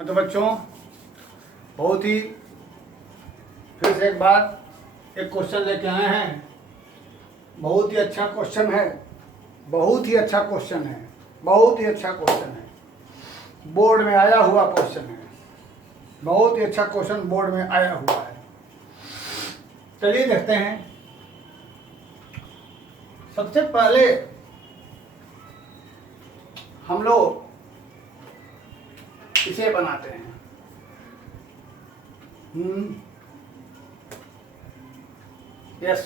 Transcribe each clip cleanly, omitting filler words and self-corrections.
तो बच्चों बहुत ही फिर से एक बार एक क्वेश्चन लेके आए हैं। बहुत ही अच्छा क्वेश्चन है, बहुत ही अच्छा क्वेश्चन है, बहुत ही अच्छा क्वेश्चन है। बोर्ड में आया हुआ क्वेश्चन है, बहुत ही अच्छा क्वेश्चन बोर्ड में आया हुआ है। चलिए देखते हैं। सबसे पहले हम लोग इसे बनाते हैं। यस,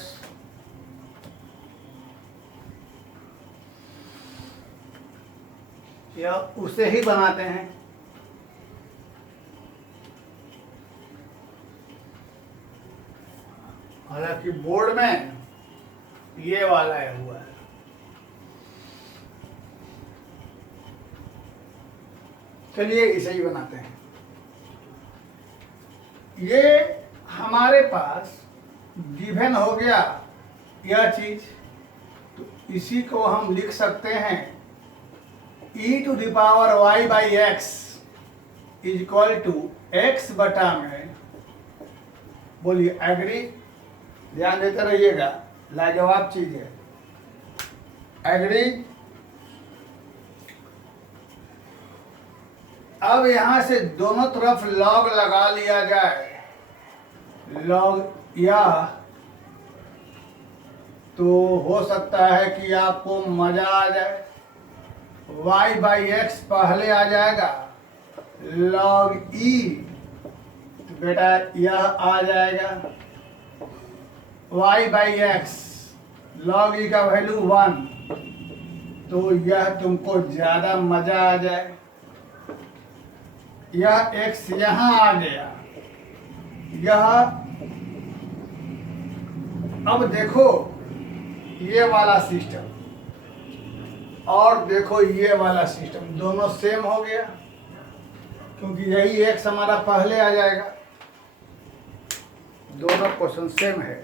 या उसे ही बनाते हैं। हालांकि बोर्ड में ये वाला आया हुआ है। चलिए इसे ही बनाते हैं। ये हमारे पास गिवन हो गया यह चीज, तो इसी को हम लिख सकते हैं e⁻y/x is equal to x बटा में। बोलिए एग्री, ध्यान देते रहिएगा, लाजवाब चीज है। एग्री। अब यहां से दोनों तरफ लॉग लगा लिया जाए, लॉग या तो हो सकता है कि आपको मजा आ जाए। y/x पहले आ जाएगा, log e तो बेटा यह आ जाएगा y/x, log e का वैल्यू 1, तो यह तुमको ज्यादा मजा आ जाए। यह x यहां आ गया, यह अब देखो ये वाला सिस्टम और देखो ये वाला सिस्टम, दोनों सेम हो गया, क्योंकि यही x हमारा पहले आ जाएगा। दोनों क्वेश्चन सेम है,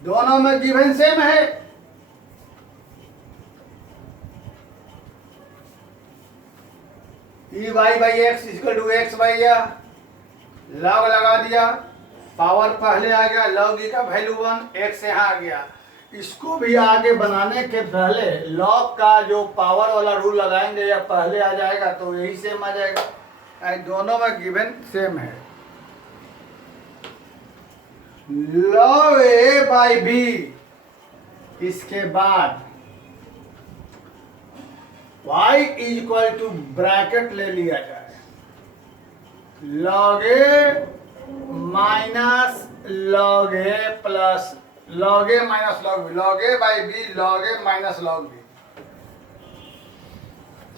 दोनों में गिवन सेम है। e/x equal to x/y, log लगा दिया, पावर पहले आ गया, लॉग e का वैल्यू 1, x यहाँ आ गया। इसको भी आगे बनाने के पहले लॉग का जो पावर वाला रूल लगाएंगे या पहले आ जाएगा, तो यही सेम आ जाएगा। दोनों में गिवन सेम है। log a/b, इसके बाद y is equal to bracket ले लिया जाए, log a minus log a plus log a minus log b, log a/b, log a minus log b।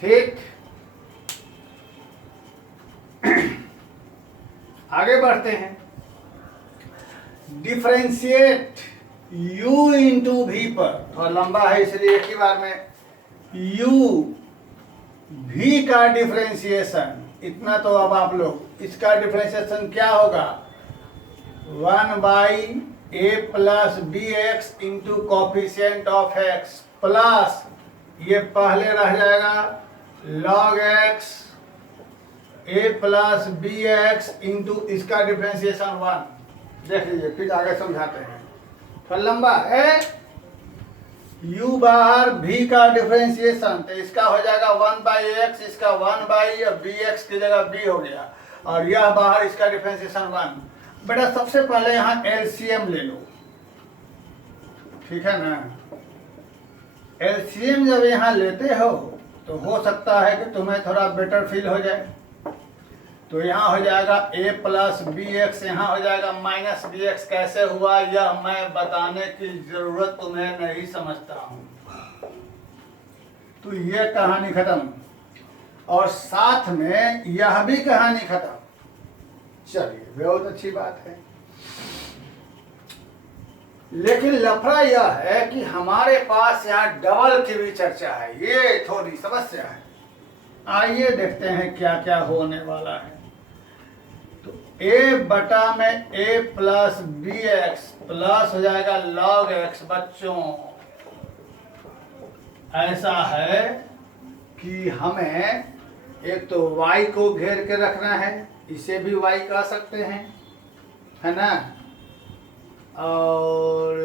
ठीक, आगे बढ़ते हैं। डिफरेंशिएट u इंटू v पर, थोड़ा लंबा है इसलिए एक ही बार में u v का डिफरेंशिएशन, इतना तो अब आप लोग, इसका डिफरेंशिएशन क्या होगा, 1/a plus bx into coefficient of x plus ये पहले रह जाएगा log x a plus bx into इसका डिफरेंशिएशन 1। देख लीजिए, फिर आगे समझाते हैं, थोड़ा लंबा है। u बाहर v का डिफरेंशिएशन, तो इसका हो जाएगा 1/x, इसका 1/, bx की जगह b हो गया, और यह बाहर इसका डिफरेंशिएशन 1। बेटा सबसे पहले यहाँ एलसीएम ले लो, ठीक है ना। एलसीएम जब यहाँ लेते हो तो हो सकता है कि तुम्हें थोड़ा बेटर फील हो जाए। तो यहाँ हो जाएगा a प्लस bx, यहाँ हो जाएगा माइनस bx। कैसे हुआ यह मैं बताने की जरूरत तुम्हें नहीं समझता हूँ। तो ये कहानी खत्म, और साथ में यह भी कहानी खत्म। चलिए, बहुत अच्छी बात है, लेकिन लफड़ा यह है कि हमारे पास यहाँ डबल की भी चर्चा है, ये थोड़ी समस्या है। आइए देखते हैं क्या क्या होने वाला है। तो a बटा में a प्लस bx प्लस हो जाएगा log x। बच्चों ऐसा है कि हमें एक तो y को घेर के रखना है, इसे भी y कह सकते हैं, है ना, और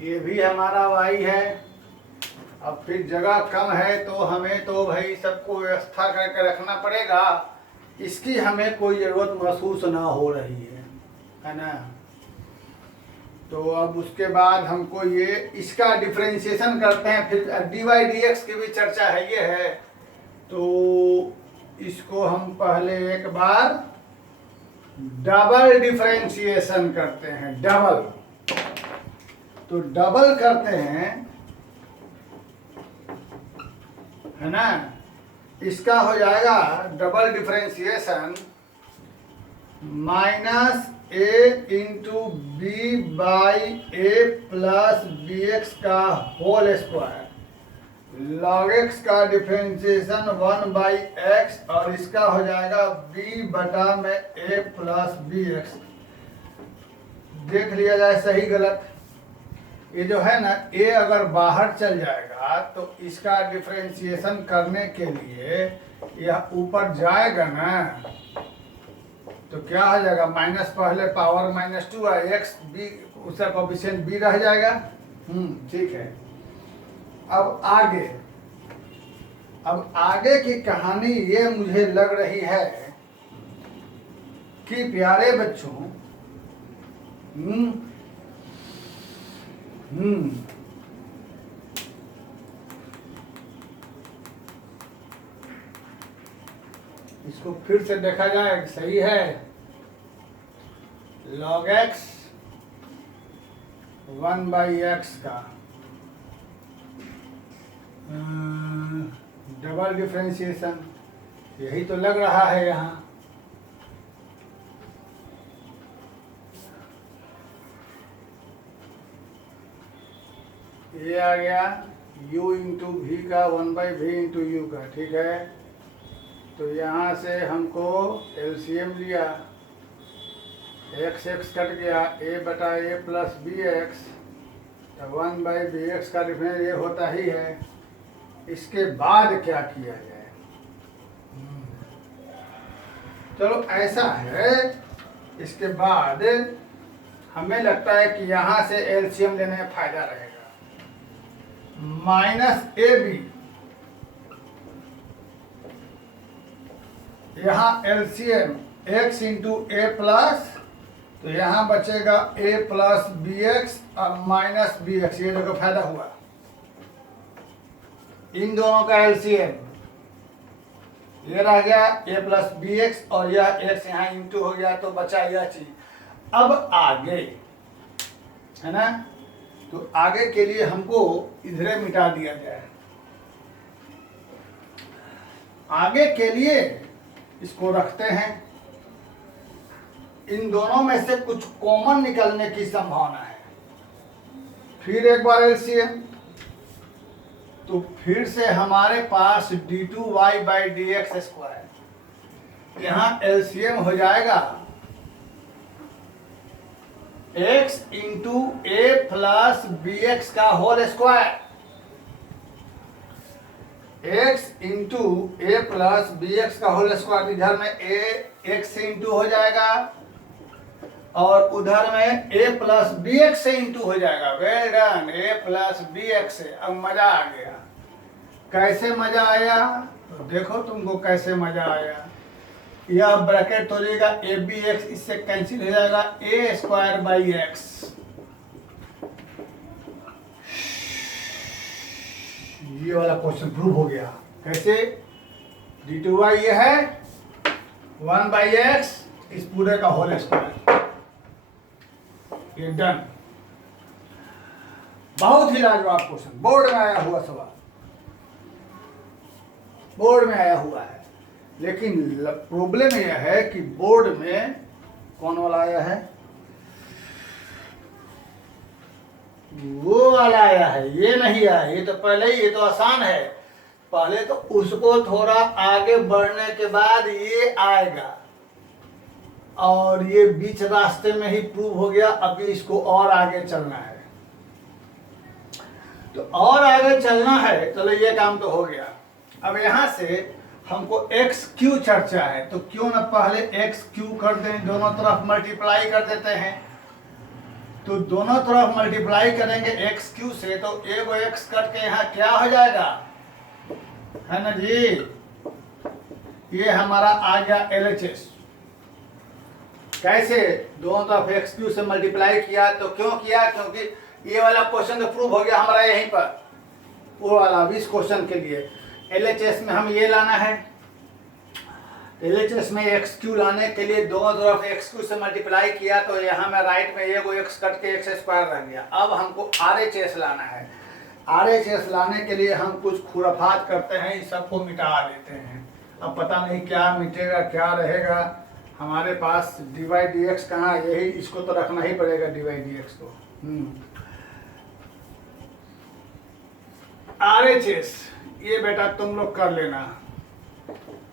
ये भी हमारा y है। अब फिर जगह कम है तो हमें तो भाई सबको व्यवस्था करके रखना पड़ेगा, इसकी हमें कोई ज़रूरत महसूस ना हो रही है ना। तो अब उसके बाद हमको ये इसका डिफरेंशिएशन करते हैं, फिर dy dx की भी चर्चा है ये है। तो इसको हम पहले एक बार डबल डिफरेंशिएशन करते हैं, डबल। तो डबल करते हैं, है ना, इसका हो जाएगा double differentiation minus a into B by A plus B X का होल स्क्वायर, लॉग एक्स का डिफरेंशिएशन 1 बाई एक्स, और इसका हो जाएगा b बटा में a प्लस बी एक्स। देख लिया जाए सही गलत। ये जो है ना, a अगर बाहर चल जाएगा तो इसका डिफरेंशिएशन करने के लिए यह ऊपर जाएगा ना, तो क्या हो जाएगा, माइनस पहले पावर -2 है, एक्स बी उसका कोफिशिएंट b रह जाएगा। ठीक है। अब आगे की कहानी ये मुझे लग रही है कि प्यारे बच्चों, इसको फिर से देखा जाए, सही है, log x 1 बाई एक्स का डबल डिफरेंशिएशन, यही तो लग रहा है यहाँ। ये आ गया u इंटू वी का 1 बाई वी इंटू यू का, ठीक है। तो यहाँ से हमको एलसीएम लिया, x कट गया, a बटा a plus B X, 1 by B X का डिफरेंस ये होता ही है। इसके बाद क्या किया जाए, चलो ऐसा है, इसके बाद हमें लगता है कि यहाँ से एलसीएम लेने में फायदा रहेगा। माइनस ए बी, यहाँ एलसीएम x इंटू ए प्लस, तो यहाँ बचेगा a प्लस बी एक्स और माइनस बी एक्स, ये देखो फायदा हुआ। इन दोनों का एलसीएम ये रह गया a प्लस बी एक्स, और यह x यहाँ इंटू हो गया, तो बचा यह चीज। अब आगे, है ना, तो आगे के लिए हमको इधरे मिटा दिया जाए। आगे के लिए इसको रखते हैं, इन दोनों में से कुछ कॉमन निकलने की संभावना है। फिर एक बार एलसीएम, तो फिर से हमारे पास d2y by D X square, यहाँ एलसीएम हो जाएगा x इंटू ए प्लस बी एक्स का होल स्क्वायर, x इंटू ए प्लस बी एक्स का होल स्क्वायर। इधर में a x से इंटू हो जाएगा और उधर में a प्लस बी एक्स से इंटू हो जाएगा। Well done, a plus B X से। अब मजा आ गया। कैसे मजा आया, तो देखो तुमको कैसे मजा आया। यह ब्रैकेट तोड़िएगा, ए बी एक्स इससे कैंसिल हो जाएगा, ए स्क्वायर बाई एक्स। ये वाला क्वेश्चन प्रूव हो गया। कैसे, d2y ये है 1 बाई एक्स, इस पूरे का होल स्क्वायर। ये डन। बहुत ही लाजवाब क्वेश्चन, बोर्ड में आया हुआ सवाल, बोर्ड में आया हुआ है। लेकिन प्रॉब्लम यह है कि बोर्ड में कौन वाला आया है, वो वाला आया है, ये नहीं आया। ये तो पहले ही, ये तो आसान है। पहले तो उसको थोड़ा आगे बढ़ने के बाद ये आएगा, और ये बीच रास्ते में ही प्रूव हो गया। अभी इसको और आगे चलना है, तो और आगे चलना है। चलो ये काम तो हो गया। अब यहाँ से हमको एक्स क्यू चर्चा है, तो क्यों ना पहले एक्स क्यू कर दें, दोनों तरफ मल्टीप्लाई कर देते हैं। तो दोनों तरफ मल्टीप्लाई करेंगे एक्स क्यू से, तो एगो एक्स कट के यहाँ क्या हो जाएगा, है ना जी, ये हमारा आ गया LHS। कैसे, दोनों तरफ एक्स क्यू से मल्टीप्लाई किया, तो क्यों किया, क्योंकि ये वाला क्वेश्चन तो प्रूव हो गया हमारा यहीं पर, वो वाला 20 क्वेश्चन के लिए LHS में हम ये लाना है। LHS में एक्स क्यू लाने के लिए दोनों तरफ एक्स क्यू से मल्टीप्लाई किया, तो यहाँ में राइट में एगो एक्स कट के एक्स स्क्वायर रह गया। अब हमको RHS लाना है। RHS लाने के लिए हम कुछ खुराफात करते हैं, इस सबको मिटा देते हैं। अब पता नहीं क्या मिटेगा क्या रहेगा हमारे पास। dy/dx कहाँ, यही इसको तो रखना ही पड़ेगा dy/dx को। RHS ये बेटा तुम लोग कर लेना,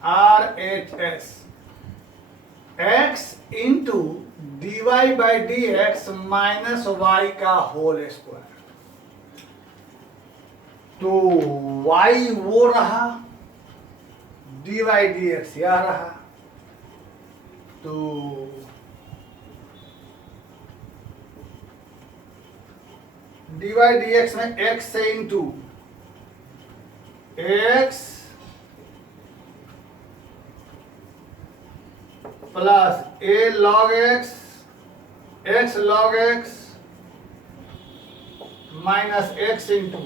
RHS x into dy/dx minus y का होल स्क्वायर। तो y वो रहा, dy/dx यह रहा, तो dy/dx में x से into x plus a log x, x log x minus x into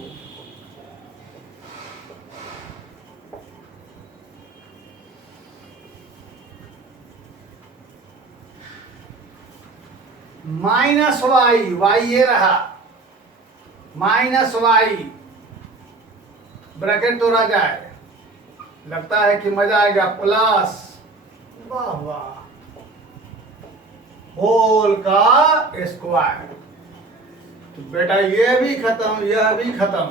minus y ये रहा, माइनस y ब्रैकेट तोड़ा जाए, लगता है कि मजा आएगा, प्लस वाह वाह होल का स्क्वायर। तो बेटा ये भी खत्म, यह भी खत्म,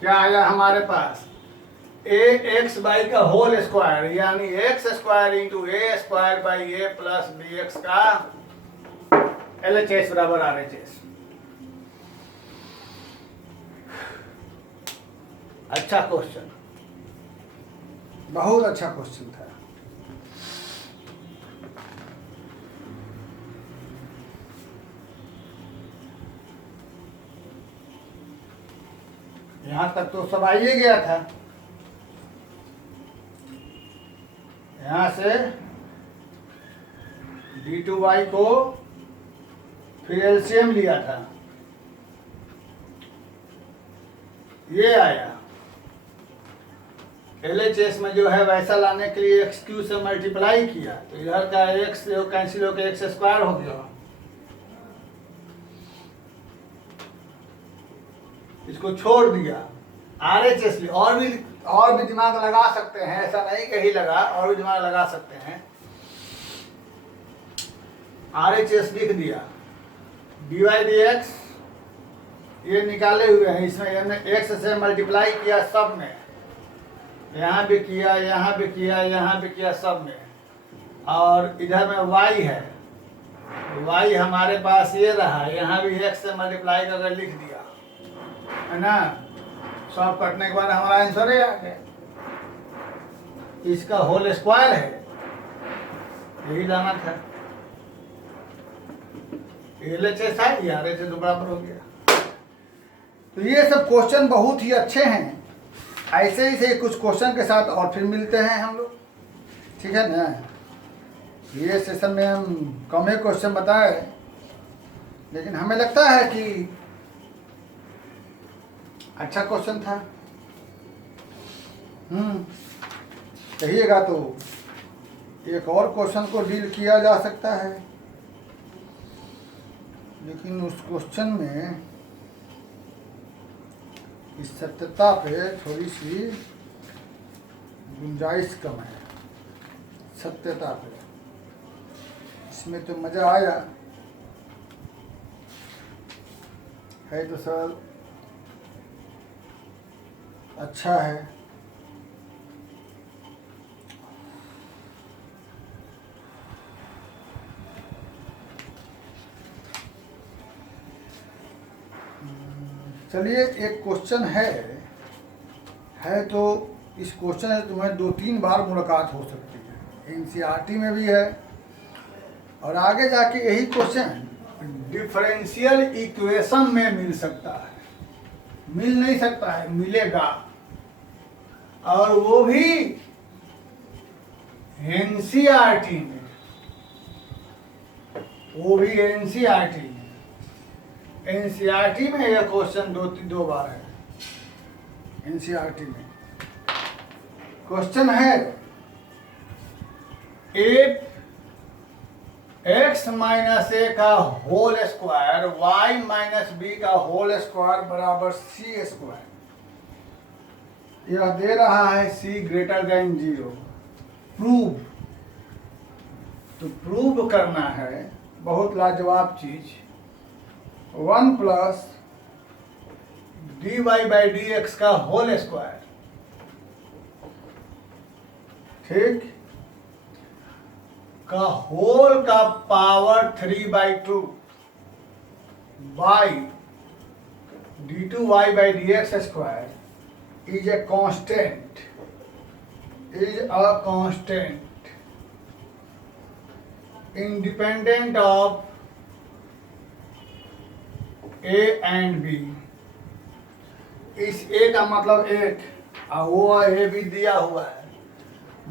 क्या आया हमारे पास, ax/y का होल स्क्वायर, यानी x square into A square by A plus bx का LHS बराबर RHS। अच्छा क्वेश्चन, बहुत अच्छा क्वेश्चन था। यहां तक तो सब आइए गया था। यहां से d2y को फिर LCM लिया था, ये आया। LHS में जो है वैसा लाने के लिए एक्स क्यू से मल्टीप्लाई किया, तो इधर का एक्स कैंसिल होकर एक्स स्क्वायर हो गया, इसको छोड़ दिया। RHS और भी दिमाग लगा सकते हैं, ऐसा नहीं कहीं लगा, और भी दिमाग लगा सकते हैं। RHS लिख दिया, dy/dx ये निकाले हुए हैं, इसमें हमने x से मल्टीप्लाई किया सब में, यहाँ भी किया, यहाँ भी किया, यहाँ भी किया, सब में। और इधर में y है, y हमारे पास ये रहा, यहाँ भी x से मल्टीप्लाई करके लिख दिया, है ना। सब कटने के बाद हमारा आंसर ही आ गया, इसका होल स्क्वायर है, यही लाना था। LHS है, RHS बराबर हो गया। तो ये सब क्वेश्चन बहुत ही अच्छे हैं। ऐसे ही से कुछ क्वेश्चन के साथ और फिर मिलते हैं हम लोग, ठीक है ना। ये सेशन में हम कम ही क्वेश्चन बताए, लेकिन हमें लगता है कि अच्छा क्वेश्चन था। कहिएगा तो एक और क्वेश्चन को डील किया जा सकता है, लेकिन उस क्वेश्चन में इस सत्यता पे थोड़ी सी गुंजाइश कम है, सत्यता पे। इसमें तो मज़ा आया है, तो सर अच्छा है। चलिए एक क्वेश्चन है तो इस क्वेश्चन से तुम्हें 2-3 बार मुलाकात हो सकती है, एनसीईआरटी में भी है और आगे जाके यही क्वेश्चन डिफरेंशियल इक्वेशन में मिल सकता है, मिल नहीं सकता है, मिलेगा, और वो भी एनसीईआरटी में, वो भी एनसीईआरटी में। एनसीईआरटी में यह क्वेश्चन दो बार है एनसीईआरटी में। क्वेश्चन है एफ एक्स माइनस ए का whole square Y minus B का होल स्क्वायर बराबर सी स्क्वायर। यह दे रहा है सी ग्रेटर देन 0। प्रूव, तो प्रूव करना है, बहुत लाजवाब चीज। 1 plus D Y by D X का होल स्क्वायर, ठीक, का होल का power 3/2 by d2 y by dx square is a constant, is a constant independent of a and b। इस a का मतलब एक, और वो a भी दिया हुआ है,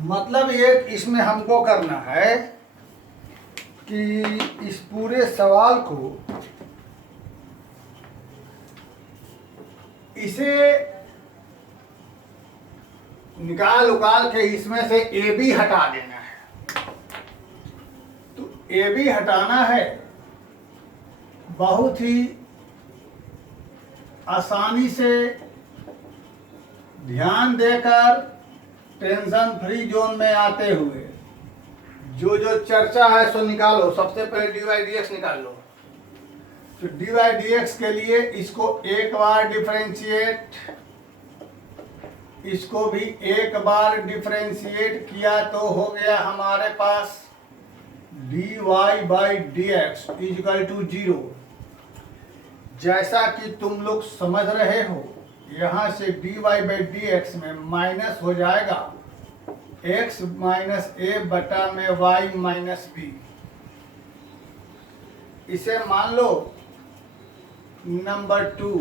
मतलब एक इसमें हमको करना है कि इस पूरे सवाल को इसे निकाल उकाल के इसमें से ए बी हटा देना है। तो ए बी हटाना है, बहुत ही आसानी से ध्यान देकर टेंशन फ्री जोन में आते हुए जो जो चर्चा है सो निकालो। सबसे पहले डी वाई डी एक्स निकाल लो। तो डी वाई डी एक्स के लिए इसको एक बार डिफरेंशिएट, इसको भी एक बार डिफरेंशिएट किया तो हो गया हमारे पास D Y by D X equal to 0। जैसा कि तुम लोग समझ रहे हो, यहाँ से D Y by D X में माइनस हो जाएगा x माइनस ए बटा में y माइनस बी। इसे मान लो नंबर 2।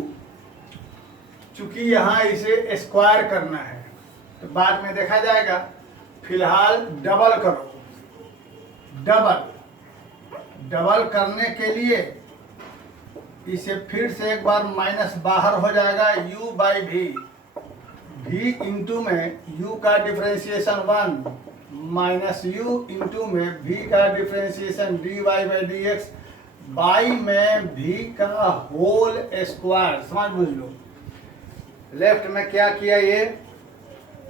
चूंकि यहाँ इसे स्क्वायर करना है तो बाद में देखा जाएगा, फिलहाल डबल करो। डबल करने के लिए इसे फिर से एक बार माइनस बाहर हो जाएगा, u बाई भी, v इंटू में u का डिफरेंशिएशन 1 माइनस u इंटू में v का differentiation dy by D x by में v का होल स्क्वायर। समझ बुझ लो, लेफ्ट में क्या किया, ये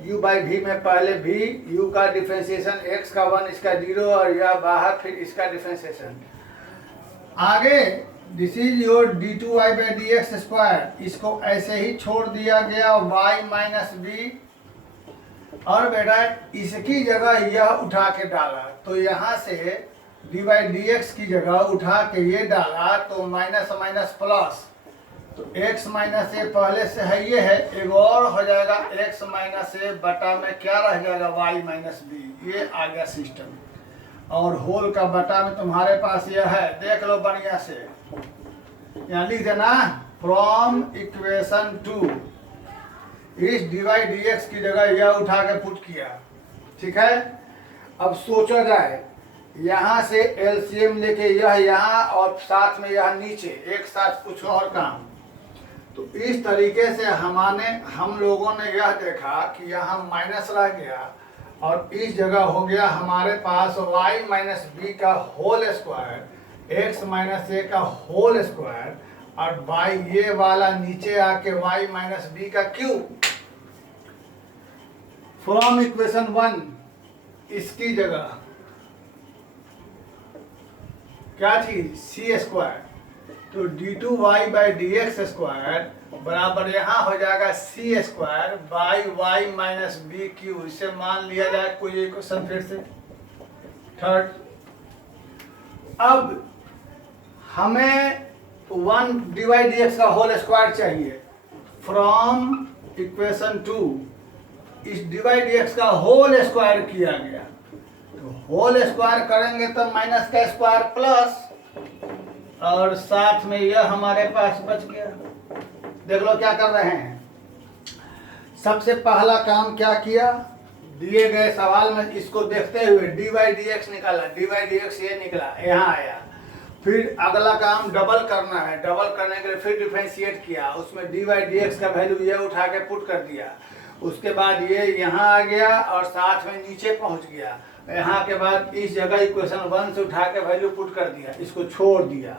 u बाई v में पहले v, u का डिफरेंशिएशन x का 1, इसका 0 और यह बाहर फिर इसका डिफरेंशिएशन। आगे this is your d2 y by D X square, इसको ऐसे ही छोड़ दिया गया y माइनस बी, और बेटा इसकी जगह यह उठा के डाला, तो यहाँ से डी बाई डी एक्स की जगह उठा के ये डाला तो माइनस माइनस प्लस, तो x माइनस ए पहले से है, ये है, एक और हो जाएगा x माइनस ए बटा में क्या रह जाएगा y माइनस बी। ये आ गया सिस्टम, और होल का बटा में तुम्हारे पास यह है, देख लो बढ़िया से, यहाँ लिख देना फ्रॉम इक्वेशन 2, इस डी वाई डी एक्स की जगह यह उठा के पुट किया। ठीक है, अब सोचा जाए यहाँ से एलसीएम लेके यह यहाँ और साथ में यह नीचे एक साथ कुछ और काम। तो इस तरीके से हम लोगों ने यह देखा कि यहाँ माइनस रह गया और इस जगह हो गया हमारे पास y माइनस बी का whole square, x minus A का होल स्क्वायर, और बाई ये वाला नीचे आके y माइनस बी का क्यूब। फ्रॉम इक्वेशन 1 इसकी जगह क्या थी, सी स्क्वायर, तो डी2 Y by D X square बराबर यहाँ हो जाएगा C square by Y minus B Q. इसे मान लिया जाए कोई एक क्वेश्चन फिर से थर्ड। अब हमें 1 डी वाई डी एक्स का होल स्क्वायर चाहिए। फ्रॉम इक्वेशन 2 इस dy dx का होल स्क्वायर किया गया, तो होल स्क्वायर करेंगे तो माइनस का स्क्वायर प्लस, और साथ में यह हमारे पास बच गया। देख लो क्या कर रहे हैं। सबसे पहला काम क्या किया, दिए गए सवाल में इसको देखते हुए dy dx निकाला, dy dx ये निकला, यहाँ आया। फिर अगला काम डबल करना है, डबल करने के लिए फिर डिफरेंशिएट किया, उसमें dy dx का वैल्यू ये उठा के पुट कर दिया। उसके बाद ये यहाँ आ गया और साथ में नीचे पहुँच गया। यहाँ के बाद इस जगह इक्वेशन 1 से उठा के वैल्यू पुट कर दिया, इसको छोड़ दिया।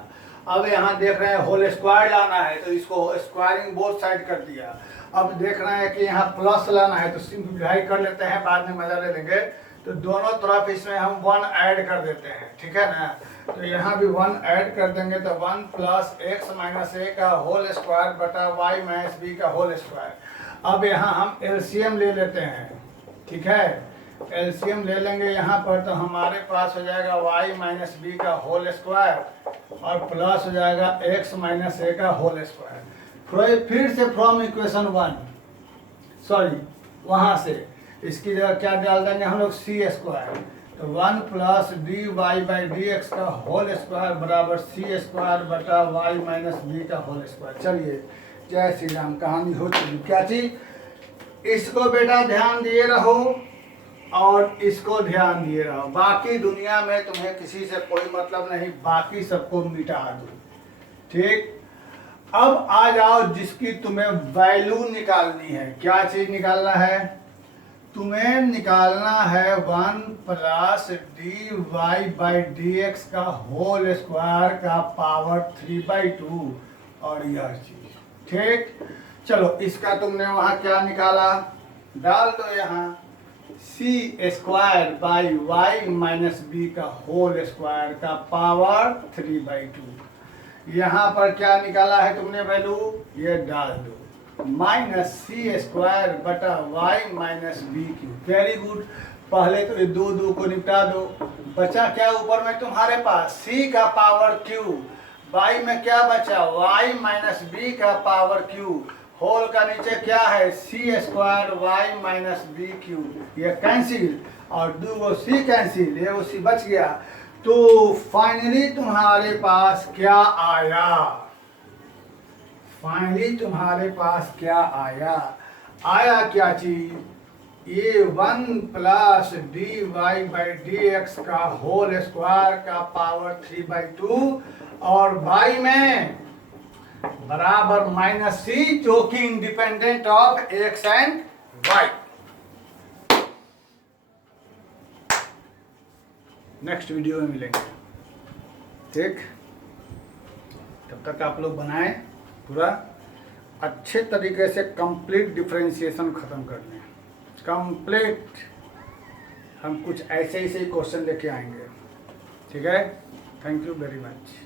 अब यहाँ देख रहे हैं होल स्क्वायर लाना है, तो इसको स्क्वायरिंग बोथ साइड कर दिया। अब देख रहे हैं कि यहाँ प्लस लाना है, तो सिंप्लीफाई कर लेते हैं, बाद में मजा ले लेंगे। तो दोनों तरफ इसमें हम 1 ऐड कर देते हैं, ठीक है ना। तो यहाँ भी 1 ऐड कर देंगे, तो 1 प्लस x माइनस a का होल स्क्वायर बटा y माइनस b का होल स्क्वायर। अब यहाँ हम एलसीएम ले लेते हैं, ठीक है। एलसीएम ले लेंगे यहाँ पर, तो हमारे पास हो जाएगा y माइनस बी का होल स्क्वायर और प्लस हो जाएगा x माइनस a का होल स्क्वायर। फिर से फ्रॉम इक्वेशन 1, सॉरी वहाँ से इसकी जगह क्या डाल देंगे हम लोग सी स्क्वायर, तो 1 plus D Y by D X का होल स्क्वायर बराबर सी स्क्वायर बटा वाई माइनस बी का होल स्क्वायर। चलिए जय श्री राम, कहानी हो चुकी। क्या चीज, इसको बेटा ध्यान दिए रहो और इसको ध्यान दिए रहो, बाकी दुनिया में तुम्हें किसी से कोई मतलब नहीं, बाकी सबको मिटा दो, ठीक। अब आ जाओ जिसकी तुम्हें वैल्यू निकालनी है। क्या चीज निकालना है, तुम्हें निकालना है 1 plus D Y by D X का होल स्क्वायर का पावर 3/2 और यह चीज, ठीक। चलो इसका तुमने वहां क्या निकाला, डाल दो यहाँ C square by Y minus B का होल स्क्वायर का पावर 3/2। यहाँ पर क्या निकाला है तुमने वैल्यू, ये डाल दो माइनस सी स्क्वायर बटा Y minus B Q. Very good, पहले तो ये 2 को निपटा दो, बचा क्या ऊपर में तुम्हारे पास c का पावर q, y में क्या बचा y माइनस बी का पावर q, होल का नीचे क्या है C square Y minus B Q, ये कैंसिल और 2 c कैंसिल, ये c बच गया। तो फाइनली तुम्हारे पास क्या आया, फाइनली तुम्हारे पास क्या आया, आया क्या चीज, ये 1 plus D Y by D X का होल स्क्वायर का पावर 3/2 और वाई में बराबर माइनस सी, जो कि independent of X and Y. Next video में मिलेंगे, ठीक। तब तक आप लोग बनाएं, पूरा अच्छे तरीके से कंप्लीट डिफरेंशिएशन खत्म कर लें, कंप्लीट। हम कुछ ऐसे ही क्वेश्चन लेके आएंगे, ठीक है। Thank you very much.